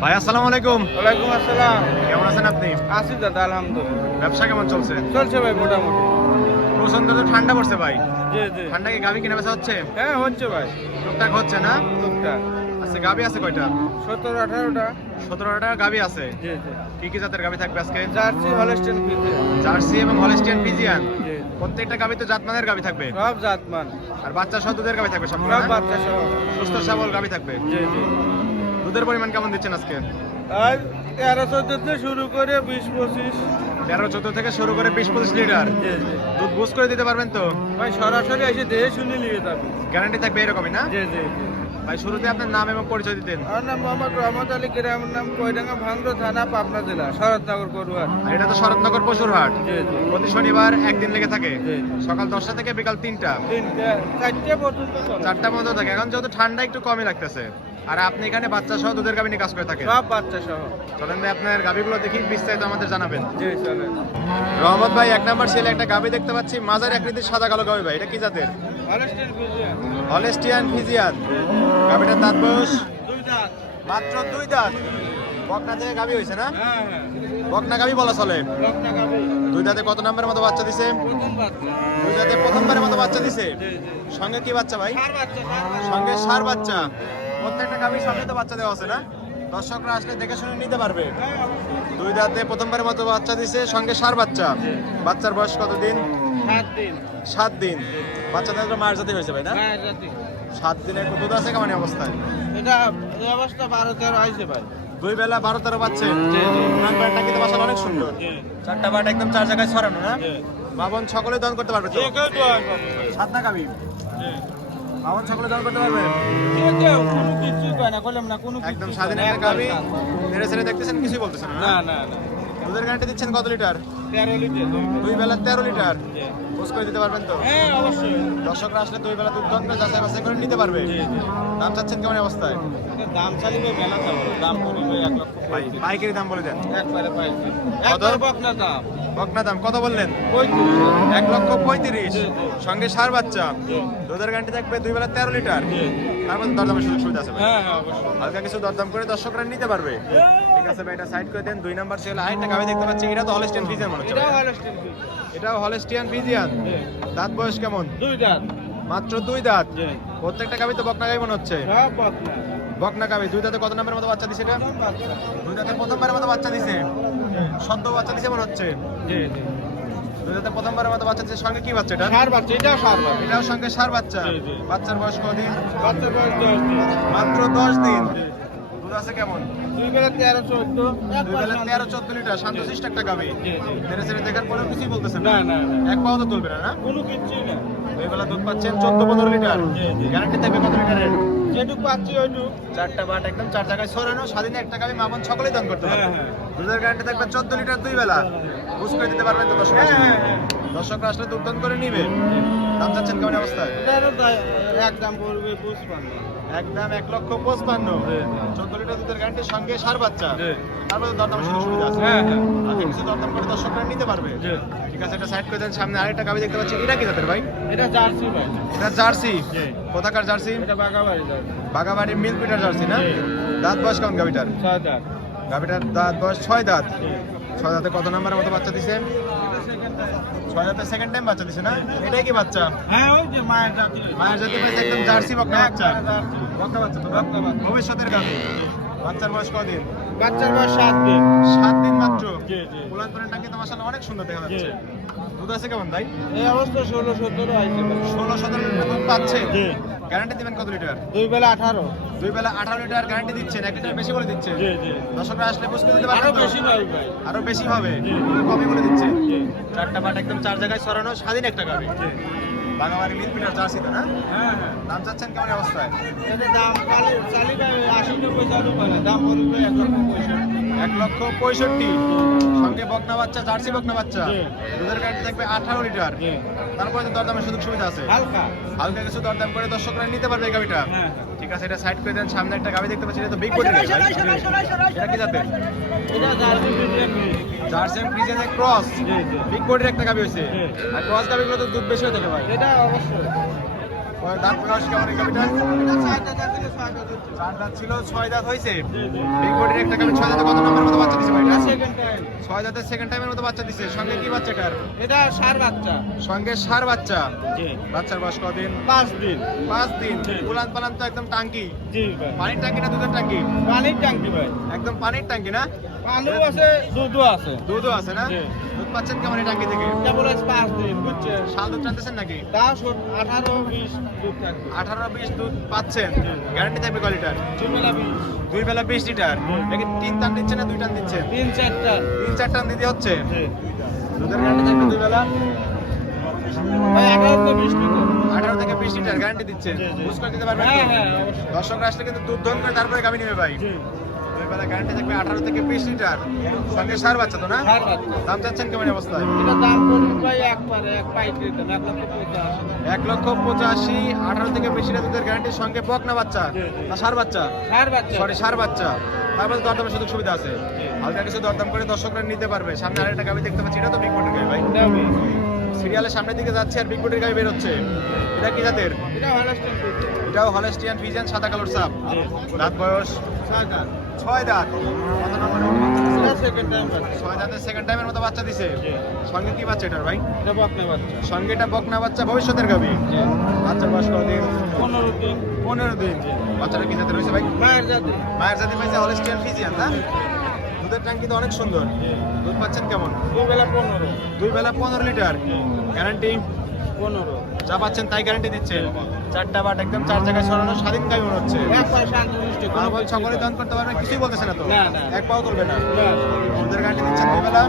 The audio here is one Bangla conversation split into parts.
ভাই আসসালামু আলাইকুম। ওয়ালাইকুম আসসালাম। কেমন আছেন আপনি? আছি দাদা, আলহামদুলিল্লাহ। ব্যবসা কেমন চলছে? চলছে ভাই মোটামুটি। প্রচন্ড তো ঠান্ডা পড়ছে ভাই। জি জি। ঠান্ডা কি গাভী কিনা বেচা হচ্ছে? হ্যাঁ হচ্ছে ভাই, টুকটাক হচ্ছে না? টুকটাক। আচ্ছা, গাভী আছে কয়টা? 17-18টা। 17টা গাভী আছে। জি জি। কি কি জাতের গাভী থাকবে আজকে? Jersey, Holstein Friesian. জার্সি এবং হলস্টিয়ান ফ্রিজিয়ান। জি। প্রত্যেকটা গাভী তো জাতমানের গাভী থাকবে। সব জাতমান, আর বাচ্চা সহ দুধের গাভী থাকবে সব। সব বাচ্চা সহ। সুস্থ সবল গাভী থাকবে। জি জি। দুধের পরিমাণ কেমন দিচ্ছেন আজকে? আর 13-14 থেকে শুরু করে 20-25। 13-14 থেকে শুরু করে 20-25 লিটার জি জি। দুধ বুঝ করে দিতে পারবেন তো? ভাই সরাসরি এসে দেখে শুনে নিয়ে যাবে। গ্যারান্টি থাকবে এরকমই না? জি জি জি। ভাই শুরুতে আপনার নাম এবং পরিচয় দিতেন। আমার নাম মোহাম্মদ রহমত আলী, গ্রামের নাম কয়ডাঙ্গা, ভাঙ্গড়া থানা, পাবনা জেলা, শরৎনগর করুয়ার। আর এটা তো শরৎনগর পশুরহাট। জি জি। প্রতি শনিবার একদিন লেগে থাকে, জি। সকাল 10টা থেকে বিকাল 3টা, 4টে পর্যন্ত চলে। 4টা পর্যন্ত থাকে। এখন যেহেতু ঠান্ডা একটু কমই লাগতেছে, আর আপনি এখানে বাচ্চা সহ দুধের গাভী নিয়ে কাজ করে থাকেন। সব বাচ্চা সহ। চলেন ভাই আপনার গাভীগুলো দেখি, বিস্তারিত আমাদের জানাবেন। জি চলে। রহমত ভাই, 1 নাম্বার সেলে একটা গাভী দেখতে পাচ্ছি, মাঝারি আকৃতির সাদা কালো গাভী। ভাই এটা কি জাতের? Holstein Friesian. Holstein Friesian. গাভীটার দাঁত বয়স 2 দাঁত। মাত্র 2 দাঁত। বকনা থেকে গাভী হয়েছে না? হ্যাঁ হ্যাঁ। বকনা গাভী বলা চলে। লকনা গাবি। 2 দাঁতে কত নাম্বারের মতো বাচ্চা দিছে? প্রথম বাচ্চা। 2 দাঁতে প্রথমবারের মতো বাচ্চা দিছে। জি জি। সঙ্গে কি বাচ্চা ভাই? চার বাচ্চা, চার বাচ্চা। সঙ্গে ষাঁড় বাচ্চা। প্রত্যেকটা গাভীর সঙ্গে তো বাচ্চা দেওয়া আছে না? দর্শকরা আসলে দেখে শুনে নিতে পারবে। হ্যাঁ, অবশ্যই। 2 দাঁতে প্রথমবারের মতো বাচ্চা দিছে, সঙ্গে ষাঁড় বাচ্চা। বাচ্চার বয়স কতদিন? 7 দিন। 7 দিন। বাচ্চাদের তো মায়ের জাতি হয়েছে ভাই না? হ্যাঁ জাতি। 7 দিনে দুধ আছে কেমন অবস্থায়? এটা এই অবস্থা 12-13 আইছে ভাই। 2 বেলা 12-13 বাচ্চা। জি জি। নাম্বারটা কিন্তু বাসা অনেক সুন্দর। জি। 4টা বাট একদম 4 জায়গায় ছড়ানো না? জি। বাবন সকলে দান করতে পারবে তো? যে কেউ দোয়া পাবে। সাতটা গাভী। জি। বাবন সকলে দান করতে পারবে? যে কেউ কোনো কিছুই পায় না, বললাম না কোনো একদম কিছুই স্বাধীন পায় না, একটা গাভী। একদম নেড়ে ছেড়ে দেখতেছেন, কিছুই বলতেছেন না? না না না। দুধের গ্যারান্টি দিচ্ছেন কত লিটার? 13 লিটার। 2 বেলা 13 লিটার। জি। বুঝ করে দিতে পারবেন তো? হ্যাঁ অবশ্যই। দর্শকরা আসলে 2 বেলা দুধ দন করে যাচাই বাছাই করে নিতে পারবে। জি জি। দাম চাচ্ছেন কেমন অবস্থায়? এটা দাম চালিবে মেলা চাবো, দাম পড়বে 1 লক্ষ ভাই পাইকারি দাম বলে দেন। একবারে পাইছে। কত? একবার বকনা দাম বকনা দাম কত বললেন? 35। 1,35,000। জি, জি। সঙ্গে ষাঁড় বাচ্চা। জি। দুধের গ্যারান্টি থাকবে 2 বেলা 13 লিটার। জি। তার মধ্যে দরদামের সুযোগ সুবিধা আছে ভাই। হ্যাঁ হ্যাঁ অবশ্যই। হালকা কিছু দরদাম করে দর্শকরা নিতে পারবে। ঠিক আছে ভাই, এটা সাইড করে দেন। 2 নাম্বার সেল আরেকটা গাভী দেখতে পাচ্ছি, এটা তো হলস্টিয়ান ফ্রিজিয়ান মনে হচ্ছে এটাও ভাই। Holstein Friesian. এটাও হলস্টিয়ান ফ্রিজিয়ান। জি। দাঁত বয়স কেমন? 2 দাঁত। মাত্র 2 দাঁত। জি। প্রত্যেকটা গাভী তো বকনা গাভী মনে হচ্ছে। সব বকনা। বকনা গাভী। 2 দাঁতে কত নাম্বারের মতো বাচ্চা দিছে এটা? প্রথম বাচ্চা। 2 দাঁতে প্রথমবারের মতো বাচ্চা দিছে। সদ্য বাচ্চা দিছে মনে হচ্ছে। জি জি। 2 দাঁতে প্রথমবারের মতো বাচ্চা দিছে। সঙ্গে কি বাচ্চা এটা? ষাঁড় বাচ্চা, এটাও ষাঁড় বাচ্চা। এটাও সঙ্গে ষাঁড় বাচ্চা। জি, জি। বাচ্চার বয়স কতদিন? বাচ্চার বয়স 10 দিন। মাত্র 10 দিন। জি। দুধ আছে কেমন? 2 বেলা 13-14। 2 বেলা 13-14 লিটার। শান্তশিষ্ট একটা গাভী। জি জি। নেড়ে চেড়ে দেখার পরেও কিছুই বলতেছে না না। না না। এক পাও তো তুলবে না, না? কোনো কিচ্ছুই না। 2 বেলা দুধ পাচ্ছেন 14-15 লিটার। জি, জি। গ্যারান্টি থাকবে কত লিটারের? যেটুকু পাচ্ছি ওইটুকু। 4টা বাট একদম 4 জায়গায় ছড়ানো, স্বাধীনে একটা গাভী মাপন সকলেই দান করতে পারবে। হ্যাঁ হ্যাঁ। দুধের গ্যারান্টি থাকবে 14 লিটার 2 বেলা। বুঝ করে দিতে পারবেন তো দর্শক? হ্যাঁ হ্যাঁ হ্যাঁ। দর্শকরা আসলে দুধ দান করে নিবে। দাম চাচ্ছেন কেমন অবস্থায়? এটারও একদম পড়বে 55। একদম 1,55,000। 14 লিটার দুধের গ্যারান্টির সঙ্গে ষাঁড় বাচ্চা। জি। তারপরে দরদাম সুযোগ সুবিধা আছে। হ্যাঁ হ্যাঁ। আগে কিছু দরদাম করে দর্শকরা নিতে পারবে। জি। ঠিক আছে, এটা সাইড করে দেন। সামনে আরেকটা গাভী দেখতে পাচ্ছি, এটা কি জাতের ভাই? এটা জার্সি ভাই। এটা জার্সি। জি। কোথাকার জার্সি? এটা বাগাবাড়ি জার্সি। বাগাবাড়ি মিল পিটার জার্সি না? জি। দাঁত বয়স কেমন গাভীটার? 6 দাঁত। গাভীটার দাঁত বয়স 6 দাঁত। জি। 6 দাঁতে কত নাম্বারের মতো বাচ্চা দিছে? 6 দাঁতে সেকেন্ড টাইম বাচ্চা দিছে না? এটাই কি বাচ্চা? হ্যাঁ ওই যে মায়ের জাতি। মায়ের জাতি পাইছে একদম জার্সি বকনা বাচ্চা। জার্সি। বকনা বাচ্চা তো? বকনা বাচ্চা। ভবিষ্যতের গাভী। বাচ্চার বয়স কদিন? বাচ্চার বয়স 7 দিন। 7 দিন মাত্র। জি জি। উলান পালান টাকি তো মাশাআল্লাহ অনেক সুন্দর দেখা যাচ্ছে। জি। দুধ আছে কেমন ভাই? এই অবস্থা 16-17 আইছে ভাই। 16-17 লিটার দুধ পাচ্ছে। জি। গ্যারান্টি দিবেন কত লিটার? 2 বেলা 18। 2 বেলা 18 লিটার গ্যারান্টি দিচ্ছেন। 1 লিটার বেশি বলে দিচ্ছে। জি জি। দর্শকরা আসলে বুঝতে দিতে আরো পারবেন তো? বেশি ভাই ভাই। আরো বেশি হবে। জি। কমই বলে দিচ্ছে। জি। 4টা বাট একদম 4 জায়গায় ছড়ানো, স্বাধীন একটা গাভী। জি। বাগাবাড়ি মিল পিটার জার্সি তো না? হ্যাঁ হ্যাঁ। দাম চাচ্ছেন কেমন অবস্থায়? এটা দাম চালি ভাই 80-90 চালু করে। দাম পড়বে 1,65,000। 1,65,000। সঙ্গে বকনা বাচ্চা, জার্সি বকনা বাচ্চা। জি। দুধের গ্যারান্টি থাকবে 18 লিটার। জি। তারপরে তো দরদামের সুযোগ সুবিধা আছে। হালকা। হালকা কিছু দরদাম করে দর্শকরা নিতে পারবে এই গাভীটা। হ্যাঁ। ঠিক আছে, এটা সাইড করে দেন। সামনে একটা গাভী দেখতে পাচ্ছি, এটা তো বিগ বডি ভাই। এটা কি জাতের? এটা জার্সি মিডিয়াম। জার্সি ফ্রিজিয়ানের ক্রস। জি জি। বিগ বডির একটা গাভী হইছে। জি। আর ক্রস গাভীগুলো তো দুধ বেশি হয়ে থাকে ভাই। এটা অবশ্যই। দাঁত বয়স কেমন এই গাভিটার? চার দাঁত ছিল, 6 দাঁত হয়েছে। বিগ বডির একটা গাভি 6 দাঁতে কত নম্বরের মতো বাচ্চা দিছে ভাই? 6 দাঁতের সেকেন্ড টাইমের মতো বাচ্চা দিছে। সঙ্গে কি বাচ্চা এটার? এটা ষাঁড় বাচ্চা। সঙ্গে ষাঁড় বাচ্চা। জি। বাচ্চার বয়স কদিন? 5 দিন। 5 দিন। জি। উলান পালান তো একদম টাঙ্কি। জি ভাই। পানির টাঙ্কি না দুধের টাঙ্কি? পানির ট্যাঙ্কি ভাই। একদম পানির টাঙ্কি না? পানিও আছে, দুধও আছে। দুধও আছে না? জি। দুধ পাচ্ছেন কেমন এই টাঙ্কি থেকে? কেবল আজ 5 দিন, বুঝছেন? শাল দুধ টানতেছেন নাকি? 18-20 দুধ থাকবে। 18-20 দুধ পাচ্ছেন। জি। গ্যারান্টি থাকবে কয় লিটার? 2 2 বেলা বেলা 20। 20 লিটার। নাকি 3 টান দিচ্ছে না 2 টান দিচ্ছে? 3-4টা। 3-4 টান দিতে হচ্ছে। জি। দুধের গ্যারান্টি থাকবে 2 বেলা ভাই 18-20 লিটার। 18 থেকে 20 লিটার গ্যারান্টি দিচ্ছে। জি, জি। বুঝ করে দিতে পারবেন? হ্যাঁ তো? হ্যাঁ অবশ্যই। দর্শকরা আসলে কিন্তু দুধ দহন করে তারপরে গাভী নেবে ভাই। জি। 2 বেলা গ্যারান্টি থাকবে 18 থেকে 20 লিটার। সঙ্গে ষাঁড় বাচ্চা তো না? ষাঁড় বাচ্চা। দাম চাচ্ছেন কেমন এই অবস্থায়? এটা দাম করুন ভাই একবারে এক পাইকারি দাম 1,85,000 18 থেকে 20 লিটার দুধের গ্যারান্টির সঙ্গে বকনা বাচ্চা জি, জি। না ষাঁড় বাচ্চা? ষাঁড় বাচ্চা। সরি ষাঁড় বাচ্চা। তারপরে দরদামের সুযোগ সুবিধা আছে। হালকা কিছু দরদাম করে দর্শকরা নিতে পারবে। সামনে আরেকটা গাভী দেখতে পাচ্ছি, এটা তো বিগ বডির গাভী ভাই। এটাও বেশ। সিরিয়ালের সামনের দিকে যাচ্ছে আর বিগ বডির গাভী বের হচ্ছে। এটা কি জাতের? এটা হলস্টাইন ফ্রিজিয়ান। এটাও হলস্টিয়ান ফ্রিজিয়ান সাদা কালোর সাপ। দাঁত বয়স 6 দাঁত। 6 দাঁত। কত নম্বরে? এটা সেকেন্ড টাইম বাচ্চা। 6 দাঁতের সেকেন্ড টাইমের মতো বাচ্চা দিছে। জি। সঙ্গে কি বাচ্চা এটার ভাই? এটা বকনা বাচ্চা। সঙ্গে এটা বকনা বাচ্চা ভবিষ্যতের গাভী। জি। বাচ্চার বয়স কতদিন? 15 দিন। 15 দিন। বাচ্চাটা কি জাতের রয়েছে ভাই? মায়ের জাতি। মায়ের জাতি পাইছে হলস্টিয়ান ফ্রিজিয়ান না? দুধের ট্যাঙ্কি তো অনেক সুন্দর। দুধ পাচ্ছেন কেমন? 2 বেলা 15। 2 বেলা 15 লিটার। গ্যারান্টি 15। যা পাচ্ছেন তাই গ্যারান্টি দিচ্ছেন। 4টা বাট একদম 4 জায়গায় সরানো স্বাধীন গাভী মনে হচ্ছে। একবারে শান্তি মিষ্টি। কোনো বল সকলে দান করতে পারবে, কিছুই বলতেছে না তো? না, না। এক পাও তুলবে না। না, দুধের গ্যারান্টি দিচ্ছেন 2 বেলা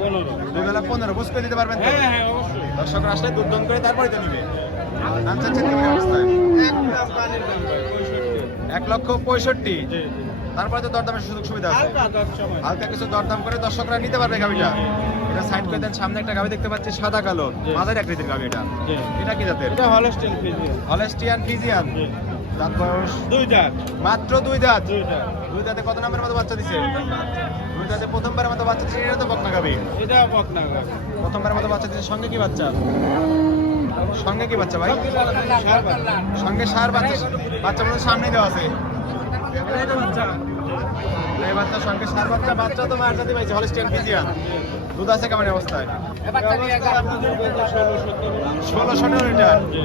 15। 2 বেলা 15 বুঝ করে দিতে পারবেন তো? হ্যাঁ হ্যাঁ অবশ্যই। দর্শকরা আসলে দুধ দন করে তারপরে তো নিবে। দাম চাচ্ছেন কি অবস্থায়? একদম পানির দাম ভাই 65। 1,65,000। জি। তারপরে তো দরদামের সুযোগ সুবিধা আছে। হালকা দর সময়। হালকা কিছু দরদাম করে দর্শকরা নিতে পারবে গাভীটা। এটা সাইড করে দেন, সামনে একটা গাভী দেখতে পাচ্ছি সাদা কালো জি। মাঝারি আকৃতির গাভী এটা। জি। এটা কি জাতের? এটা হলস্টাইন ফ্রিজিয়ান। Holstein Friesian. জি। দাঁত বয়স 2 দাঁত। মাত্র 2 দাঁত। 2 দাঁত। 2 দাঁতে কত নম্বরের মতো বাচ্চা দিছে? 2 দাঁতে প্রথমবারের মতো বাচ্চা দিছে। এটা তো বকনা গাভী। এটা বকনা গাভী। প্রথমবারের মতো বাচ্চা দিছে। সঙ্গে কি বাচ্চা? সঙ্গে কি বাচ্চা ভাই? ষাঁড় বাচ্চা। সঙ্গে ষাঁড় বাচ্চা। বাচ্চা মতো সামনে দেওয়া আছে। এটাই তো বাচ্চা। এই বাচ্চা সঙ্গে ষাঁড় বাচ্চা। বাচ্চা তো মায়ের জাতি পাইছে হলস্টিয়ান ফ্রিজিয়ান। দুধ আছে কেমন অবস্থায়? বাচ্চা নিয়ে একটা আপনার 16-17 লিটার। জি,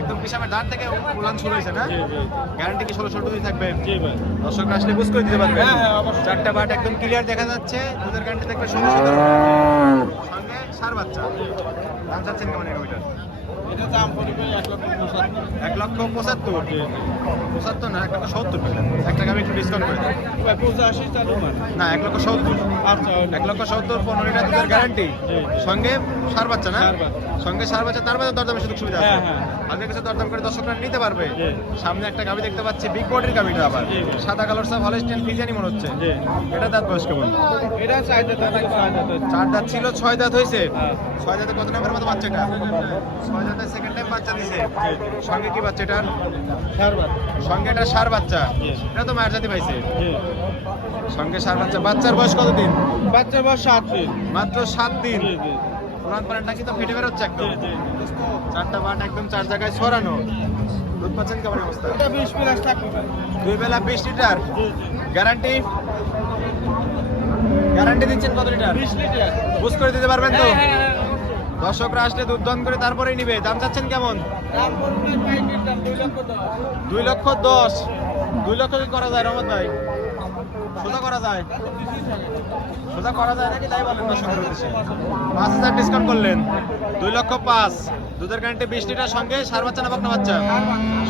একদম পিসামের দাঁত থেকে উলান শুরু হয়েছে না? জি, জি। গ্যারান্টি কি 16-17 থাকবে? জি ভাই। দর্শকরা আসলে বুঝ করে দিতে পারবে। হ্যাঁ, হ্যাঁ, অবশ্যই। 4টা বাট একদম ক্লিয়ার দেখা যাচ্ছে। দুধের গ্যারান্টি থাকবে 16-17। সঙ্গে ষাঁড় বাচ্চা। দাম চাচ্ছেন কেমন এই গাভীটার? এটা দাম পড়বে 1,75,000। 1,75,000। 75 না, 1,70,000 বললেন। একটা গাভী একটু ডিসকাউন্ট করে দেন। ভাই 85 চালু মান। না, 1,70,000। আচ্ছা 1,70,000 15 লিটার দুধের গ্যারান্টি। জি। সঙ্গে ষাঁড় বাচ্চা না? ষাঁড় বাচ্চা। সঙ্গে ষাঁড় বাচ্চা, তার মধ্যে দরদামের সুযোগ সুবিধা আছে। হ্যাঁ, হ্যাঁ। আগে কিছু দরদাম করে দর্শকরা নিতে পারবে। জি। সামনে একটা গাভী দেখতে পাচ্ছি, বিগ বডির গাভীটা আবার। জি, জি। সাদা কালার সব হলস্টিয়ান ফ্রিজিয়ানই মনে হচ্ছে। জি। এটা দাঁত বয়স কেমন? এটা 4 দাঁত নাকি 6 দাঁত হচ্ছে। 4 দাঁত ছিল, 6 দাঁত হয়েছে। হ্যাঁ। 6 দাঁতে কত নম্বরের মতো বাচ্চা এটা? 6 দাঁতে সেকেন্ড টাইম বাচ্চা দিছে। সঙ্গে কি বাচ্চা এটার? ষাঁড় বাচ্চা। সঙ্গে এটা ষাঁড় বাচ্চা। জি। এটা তো মায়ের জাতি পাইছে। জি। সঙ্গে ষাঁড় বাচ্চা। বাচ্চার বয়স কতদিন? বাচ্চার বয়স 7 দিন। মাত্র 7 দিন। জি, জি। পুরান পানিটা কি তো ফেটে বেরোচ্ছে একদম। জি, জি। 4টা বাট একদম 4 জায়গায় ছড়ানো। দুধ পাচ্ছেন কেমন অবস্থা? এটা 20 প্লাস থাকবে ভাই। 2 বেলা 20 লিটার। জি, জি। গ্যারান্টি? গ্যারান্টি দিচ্ছেন কত লিটার? 20 লিটার। বুঝ করে দিতে পারবেন তো? হ্যাঁ, হ্যাঁ, হ্যাঁ। দর্শকরা আসলে দুধ দন করে তারপরেই নিবে। দাম চাচ্ছেন কেমন? দাম পড়বে পাইকারি দাম 2,10,000। 2,10,000। 2 লক্ষ কি করা যায় রহমত ভাই? সোজা করা যায়? সোজা করা যায় নাকি তাই বলেন দর্শকের উদ্দেশ্যে? 5,000 ডিসকাউন্ট করলেন। 2,05,000। দুধের গ্যারান্টি 20 লিটার। সঙ্গে ষাঁড় বাচ্চা না বকনা বাচ্চা?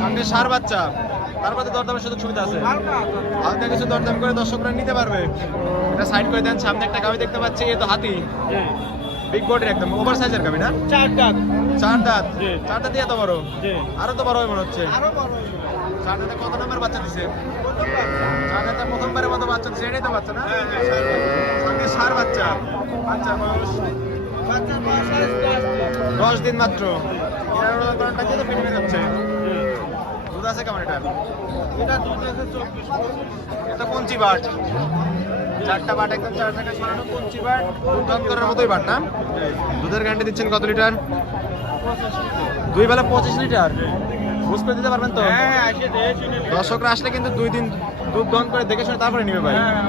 সঙ্গে ষাঁড় বাচ্চা। তারপরে দরদামের সুযোগ সুবিধা আছে। হালকা কিছু দরদাম করে দর্শকরা নিতে পারবে। এটা সাইড করে দেন, সামনে একটা গাভী দেখতে পাচ্ছি, এ তো হাতি। জি। বিগ বডির একদম ওভার সাইজের গাভী না? 4 দাঁত। 4 দাঁত। জি। 4 দাঁত দিয়ে এত বড়? জি। আরো তো বড় হয় মনে হচ্ছে। আরো বড় হইবে। 4 দাঁতে কত নম্বর বাচ্চা দিছে? প্রথম বাচ্চা। 4 দাঁতে প্রথমবারের মতো বাচ্চা দিছে। এটাই তো বাচ্চা না? হ্যাঁ, হ্যাঁ, ষাঁড় বাচ্চা। সঙ্গে ষাঁড় বাচ্চা। বাচ্চার বয়স বাচ্চার বয়স 10 দিন। 10 দিন মাত্র। এর কারণটা কি তো ফিটে বের হচ্ছে। জি। দুধ আছে কেমন এটা? এটা দুধ আছে 24-25। এটা কঞ্চি বাট। 4টা বাট একদম 4 জায়গায় ছড়ানো কঞ্চি বাট। দুধ দন করার মতোই বাট না? দুধের গ্যারান্টি দিচ্ছেন কত লিটার? 2 বেলা 25 লিটার। বুঝ করে দিতে পারবেন তো? হ্যাঁ আসে দেখে শুনে নিয়ে দর্শকরা আসলে কিন্তু 2 দিন দুধ দহন করে দেখে শুনে তারপরে নিবে ভাই। হ্যাঁ,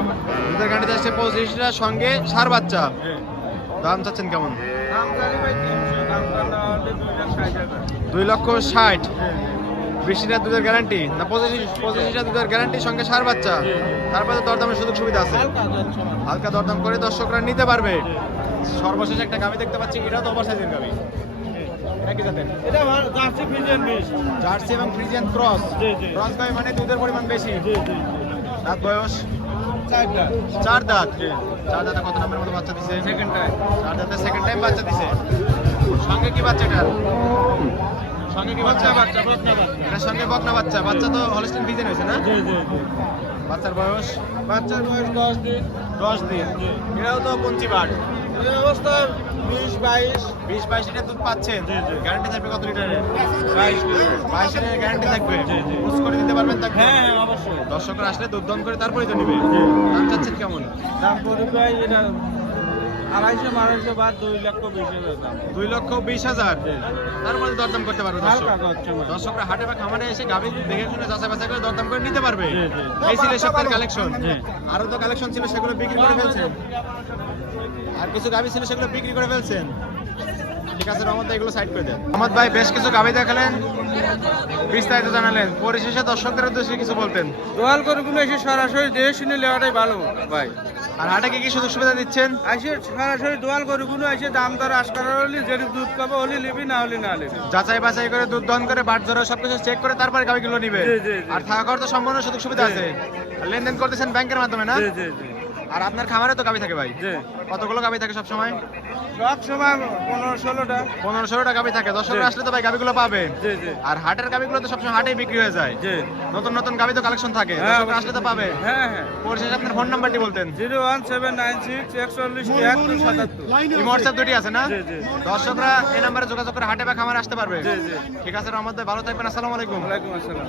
দুধের গাড়িতে আসছে 25টা সঙ্গে ষাঁড় বাচ্চা। হ্যাঁ। দাম চাচ্ছেন কেমন? দাম জানি ভাই 300, দাম না হলে 2,60,000 2,60,000। হ্যাঁ 20টা দুধের গ্যারান্টি না 25টা দুধের গ্যারান্টি সঙ্গে ষাঁড় বাচ্চা। তারপরে তো দরদামের সুযোগ সুবিধা আছে, হালকা যাচ্ছে না। হালকা দরদাম করে দর্শকরা নিতে পারবে। সর্বশেষ একটা গাভি দেখতে পাচ্ছি, এটাও তো ওভার সাইজের গাভি। এটা কি জাতের? এটা ভালো জার্সি ফিজিয়ান বিশ। জার্সি এবং ফ্রিজিয়ান ক্রস। জি, জি। ক্রস গাভি মানে দুধের পরিমাণ বেশি। জি জি দাঁত বয়স 4টা 4 দাঁত। 4 দাঁতে কত নম্বরের মতো বাচ্চা দিছে? সেকেন্ড টাইম 4 দাঁতে সেকেন্ড টাইম বাচ্চা দিছে। সঙ্গে কি বাচ্চা এটার? সঙ্গে কি বাচ্চা? বাচ্চা বাচ্চা বাচ্চা এটার সঙ্গে বকনা বাচ্চা। বাচ্চা তো হলস্টিন ফ্রিজিয়ান হয়েছে না? জি জি জি বাচ্চার বয়স বাচ্চার বয়স 10 দিন 10 দিন। জি। এটাও তো পঞ্চি বাট। এই অবস্থা 20-22 20-22 লিটার দুধ পাচ্ছেন। জি, জি। গ্যারান্টি থাকবে কত লিটারের? 22 লিটার। 22 এর গ্যারান্টি থাকবে। জি, জি। বুঝ করে দিতে পারবেন তাকে? হ্যাঁ হ্যাঁ অবশ্যই দর্শকরা আসলে দুধ দহন করে তারপরেই তো নিবে। জি। দাম চাচ্ছেন কেমন? দাম পড়বে ভাই এটা 250 বাদ 2,20,000 দাম 2,20,000। জি। তারপরে দরদাম করতে পারবে দর্শক। হালকা করছে মানে দর্শকরা হাটে বা খামারে এসে গাভী দেখে শুনে যাচাই বাছাই করে দরদাম করে নিতে পারবে। জি, জি। এই ছিল সপ্তাহের কালেকশন। জি। আরো তো কালেকশন ছিল, সেগুলো বিক্রি করে ফেলছেন। আর কিছু গাভী ছিল, সেগুলো বিক্রি করে ফেলছেন। ঠিক আছে রহমত ভাই, এগুলো সাইড করে দেন। রহমত ভাই বেশ কিছু গাভী দেখালেন, বিস্তারিত জানালেন। পরিশেষে দর্শকদের উদ্দেশ্যে কিছু বলতেন। দোয়াল গরুগুলো এসে সরাসরি দেখে শুনে নেওয়াটাই ভালো ভাই। আর হাটে কি কি সুযোগ সুবিধা দিচ্ছেন? এসে সরাসরি দোয়াল গরুগুলো এসে দাম দর আশকারা হলে যেটি দুধ পাবো হলে নিবি, না হলে না নিবি। যাচাই বাছাই করে দুধ দহন করে বাট ধরে সবকিছু চেক করে তারপরে গাভীগুলো নিবে। জি, জি, জি। আর থাকা খাওয়ার তো সম্পূর্ণ সুযোগ সুবিধা জি। আছে। আর লেনদেন করতেছেন ব্যাংকের মাধ্যমে না? জি জি জি আর আপনার খামারে তো গাভী থাকে ভাই? জি কতগুলো গাভী থাকে সব সময়? সব সময় 15-16টা 15-16টা গাভী থাকে। দর্শকরা জি। আসলে তো ভাই গাভীগুলো পাবে। জি জি আর হাটের গাভীগুলো তো সবসময় হাটেই বিক্রি হয়ে যায়। জি নতুন নতুন গাভী তো কালেকশন থাকে, হ্যাঁ, দর্শকরা আসলে তো পাবে। হ্যাঁ হ্যাঁ পরিশেষে আপনার ফোন নাম্বারটি বলতেন। 01796 এই হোয়াটসঅ্যাপ দুটি আছে না? জি, জি। দর্শকরা এই নাম্বারে যোগাযোগ করে হাটে বা খামারে আসতে পারবে। জি জি ঠিক আছে রহমত ভাই, ভালো থাকবেন। আসসালামু আলাইকুম। ওয়ালাইকুম আসসালাম।